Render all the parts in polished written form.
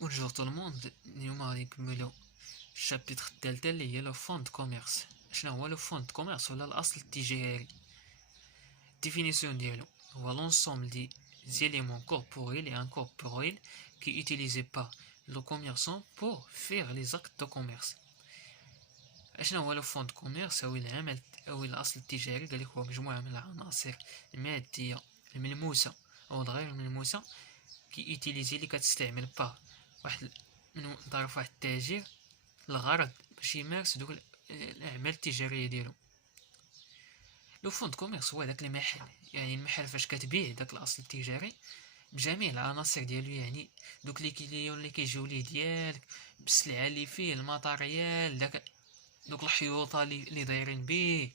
Bonjour tout le monde, اليوم غادي نكملو الشابتر الثالثة اللي هي لو فون دو كوميرس. شنو هو لو فون دو كوميرس ولا الاصل التجاري؟ الديفينيسيون ديالو هو l'ensemble des éléments corporels et incorporels qui est utilisé par le commerçant pour faire les actes de commerce. شنو هو لو فون دو كوميرس او العمل او الاصل التجاري؟ قالك هو مجموعة من العناصر المادية الملموسة او الغير ملموسة كي يوتيليزي اللي كتستعمل با واحد من طرف واحد التاجر الغرض باش يمارس دوك الاعمال التجاريه ديالو. لو فون دو كوميرس هو داك المحل، يعني المحل فاش كتبيع داك الاصل التجاري بجميع العناصر ديالو، يعني دوك لي كليون اللي كيجيو ليه ديالك بالسلعه اللي فيه الماتريال، دوك الحيوطه اللي دايرين بيه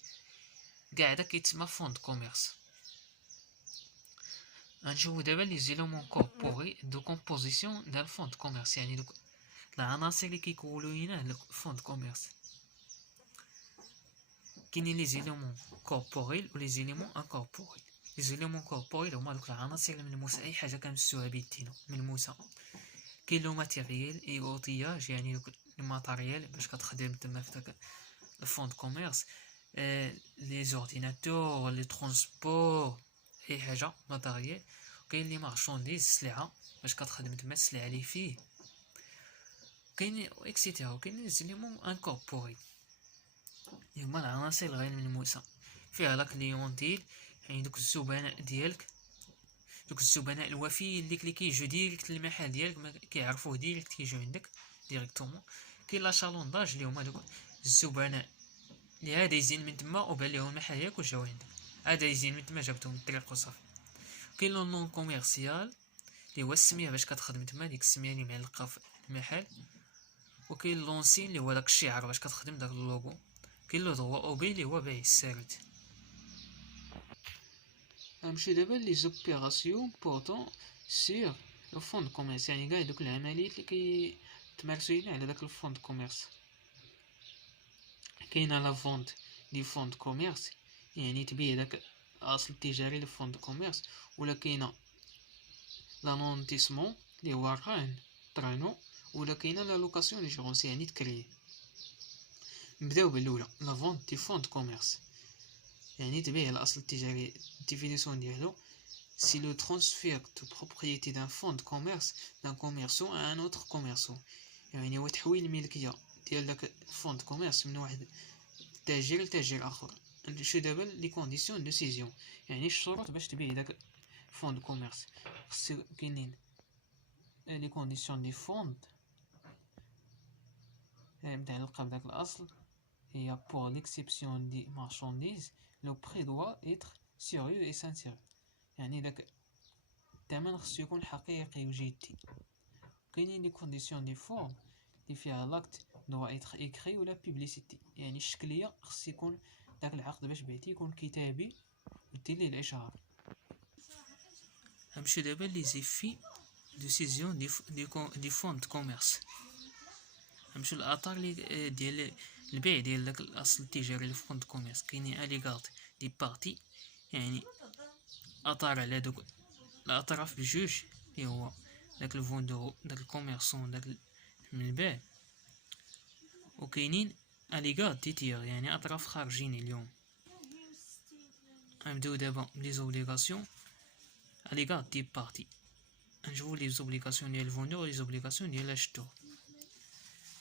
كاع داك كيتسمى فون دو كوميرس. غنشوفو دابا لي زيلومون كوربوري دو كومبوزيسيون ديال فون دو كوميرس، يعني دوك العناصر اللي كيكونوا لينا الفون دو كوميرس. كاينين لي زيليمون كوربوريل و لي زيليمون انكوربوريل. لي زيليمون كوربوريل هما دوك العناصر الملموسه، اي حاجه كنمسوها بيدينا ملموسه. كاين لو ماتيريال اي اوتياج، يعني دوك الماتيريال باش كتخدم تما في داك الفون دو كوميرس، لي زورديناتور، لي ترونسبور، اي حاجه ماتيريال. كاين لي مارشونديز، السلعه باش كتخدم تما السلعه اللي فيه، كاين اكسيتيرا. كاين لي زيليمون انكوربوريل هما العناصر الغير ملموسه، فيها لا كليونتيل، يعني دوك الزبناء ديالك، دوك الزبناء الوفيين اللي كيجيو ديريكت للمحل ديالك، ما كيعرفوه ديريكت كيجيو عندك ديريكتومون. كاين لا شالونداج اللي هما دوك الزبناء اللي عاد يزين من تما وبان ليهم المحل ديالك وجاو عندك، عاد يزين من تما جابتهم الطريق وصافي. كاين لو نون كوميرسيال اللي هو السميه باش كتخدم تما، ديك السميه اللي معلقه في المحل. وكاين لونسين اللي هو داك الشعار باش كتخدم داك اللوغو. كاين لو دروا اوبي اللي هو بيع السارد. غنمشيو دابا لي زوبيراسيون بورطون سيغ لو فون دو كوميرس، يعني كاع دوك العمليات اللي كيتمارسو على داك الفون دو كوميرس. كاينه لا فونت دي فون دو كوميرس، يعني تبيع داك الاصل التجاري لفون دو كوميرس. ولا كاينه لا نونتيسمون اللي هو الرهن طرينو. ولا كاينه لا لوكاسيون لي جيرونسي، يعني تكري. نبداو بالاولى لا فونت دي فون دو كوميرس، يعني تبيع الاصل التجاري. الديفينيسيون ديالو c'est le transfert de propriété d'un fonds de commerce d'un commerçant à un autre commerçant، يعني هو تحويل الملكيه ديال داك الفون دو كوميرس من واحد تاجر لتاجر اخر. نشوف دابا لي كونديسيون دو سيزيون، يعني الشروط باش تبيع داك فون دو كوميرس. كاينين لي كونديسيون دي فون متعلقه بداك الاصل، هي pour l'exception des marchandises le prix doit être sérieux et sincère، يعني داك الثمن خصو يكون حقيقي وجدي. كاينين لي كونديسيون دي فورم اللي فيها لاكت دو ايتر ايكري ولا بوبليسيتي، يعني الشكليه خص يكون داك العقد باش بعتي يكون كتابي ودير ليه الاشهار. غنمشيو دابا لي زيفي دو سيزيون دي فون دو كوميرس. غنمشيو للاثار لي ديال البيع ديال داك الاصل التجاري لفون دو كوميرس. كاينين اليغارد دي بارتي، يعني اثار على دوك الاطراف بجوج، اللي هو داك الفوندور داك الكوميرسون داك من البيع. وكاينين اليغارد دي تير، يعني اطراف خارجين اليوم. غنبداو دابا لي زوبليغاسيون اليغارد دي بارتي. نشوفو لي زوبليغاسيون ديال الفوندور و لي زوبليغاسيون ديال لاشتور.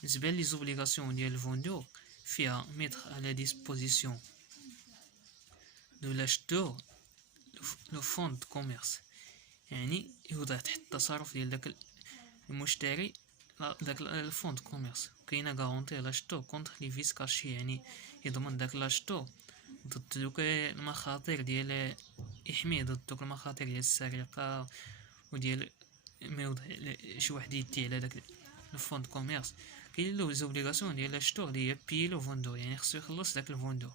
بالنسبه لي زوبليغاسيون ديال الفوندور فيها ميتر على ديسبوزيسيون دو لاشتور لو فون دو كوميرس، يعني يوضع تحت التصرف ديال داك المشتري داك الفون دو كوميرس. كاينه غارونتي لاشتور كونتر لي فيس كاشي، يعني يضمن داك لاشتور ضد دوك المخاطر ديال يحميه ضد دوك المخاطر ديال السرقه وديال ما يوضع شي واحد يدي على داك الفون دو كوميرس. كاين له زوبليغاسيون ديال لاشتور اللي هي بي لو فوندور، يعني خصو يخلص داك الفوندور.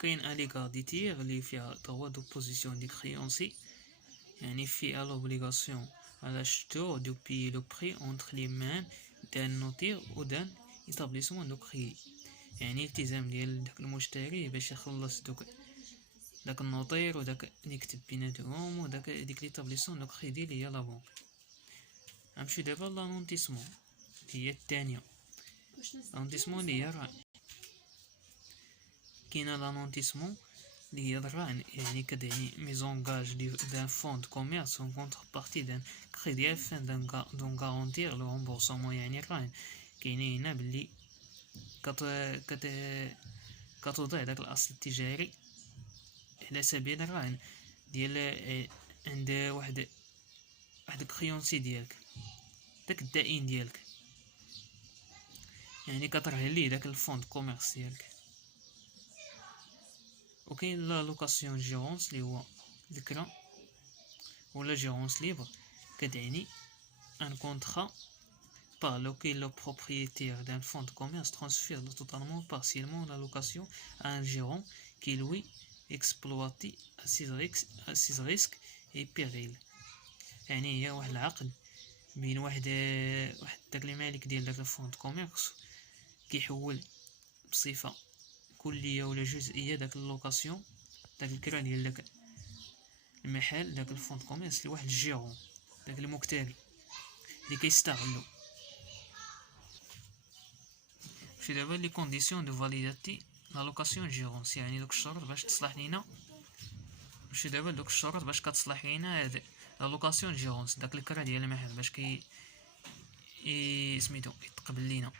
كاين اليغارديتير اللي فيها طوا دو بوزيسيون دي كريونسي، يعني فيها لوبليغاسيون على l'acheteur de payer le prix entre les mains d'un notaire ou d'un établissement de crédit، يعني التزام ديال داك المشتري باش يخلص دوك داك النوطير وداك اللي يكتب بيناتهم وداك ديك ليطابليسمون دو كريدي اللي هي لا بنك. غنمشيو دابا لانونتيسمون اللي هي الثانيه. لانونتيسمون اللي هي الرهن. كاينه لانونتيسمون اللي هي الرهن، يعني كتعني ميزونغاج دان فون دو كوميرس اون كونتربارتي دان كريدي افان دون غارونتير لو رومبورسمون. يعني الرهن كاينه هنا بلي كتوضع داك الاصل التجاري على سبيل الرهن ديال عند واحد كريونسي ديالك، داك الدائن ديالك، يعني كترهن ليه داك الفون دو كوميرس ديالك. وكاين لا لوكاسيون جيرونس اللي هو ذكرى ولا جيرونس ليبر، كتعني ان كونطرا par lequel le propriétaire d'un fonds de commerce transfère totalement ou partiellement la location à un gérant qui lui exploite à ses risques et périls. يعني هي واحد العقد بين واحد داك المالك ديال داك الفون دو كوميرس كيحول بصفه كليه ولا جزئيه داك اللوكاسيون، داك الكرا ديال داك المحل، داك الفون دو كوميرس لواحد الجيرون، داك المكتري اللي كيستغلو. في دابا لي كونديسيون دو فاليداتي لا لوكاسيون جيرونس، يعني دوك الشروط باش تصلح لينا. ماشي دابا دوك الشروط باش كتصلح لينا هاد لا لوكاسيون جيرونس، داك الكرا ديال المحل باش سميتو يتقبل لينا.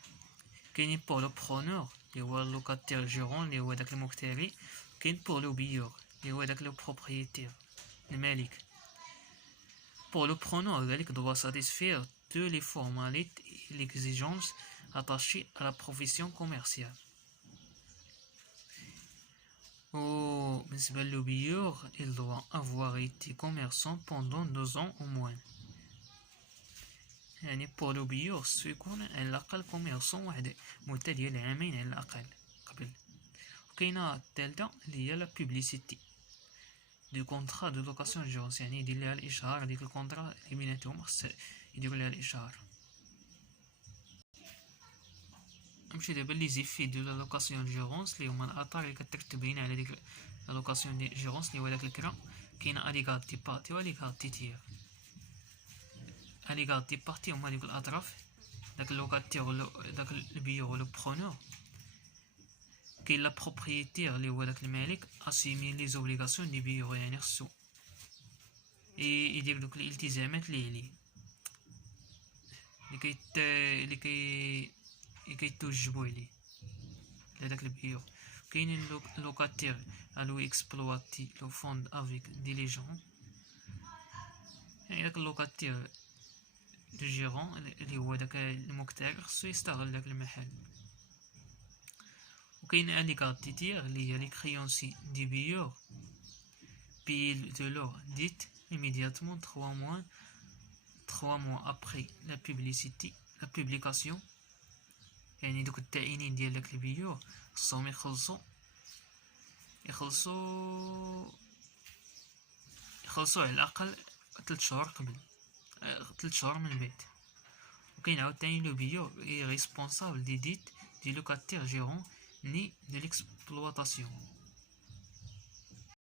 كاينين بور لو برونور اللي هو اللوكاتير جيرون اللي هو داك المكتري، كاين بور لو بيور اللي هو داك لو بروبريتير المالك. بور لو برونور ذلك doit satisfaire tous les formalités et l'exigence attachées à la profession commerciale. بالنسبة لو بيور il doit avoir été commerçant pendant 2 ans au moins. يعني بور لو بيور خصو يكون على الاقل كوميرسون واحد مدة ديال 2 عام على الاقل قبل. وكاينه الثالثه اللي هي لا بوبليسيتي دو كونطرا دو لوكاسيون جيرونس، يعني يدير لها الاشهار ديك الكونطرا اللي بيناتهم خص يديروا لها الاشهار. نمشي دابا لي زيفي دو لا لوكاسيون جيرونس اللي هما الاثار اللي كترتب لينا على ديك لا لوكاسيون دي جيرونس اللي هو داك الكرا. كاينه اليغاد دي بارتي واليغاد دي تير. اليغاد دي بارتي هما ديك الاطراف، داك اللوكاتير ولا داك البيور ولا برونور. كاين لا بروبريتير اللي هو داك المالك اسيمي لي زوبليغاسيون دي بيور، يعني خصو يدير دوك الالتزامات اللي عليه اللي كيتوجبوا عليه لهداك البيور. كاين لوكاتير الو اكسبلواتي لو فوند افيك ديليجون، يعني داك اللوكاتير دو جيرون اللي هو داك المكتر خصو يستغل داك المحل. وكاين اليغاتيتير اللي هي لي كريونسي دي بيور بي دو لور ديت immédiatement 3 mois après la publication. يعني دوك التائنين ديال داك البيور خصهم يخلصوا على الاقل 3 شهور قبل، 3 شهور من بعد. وكاين عاوتاني لو بيور اي ريسبونسابل دي ديت دي لوكاتير جيرون ني دو ليكسبلواتاسيون،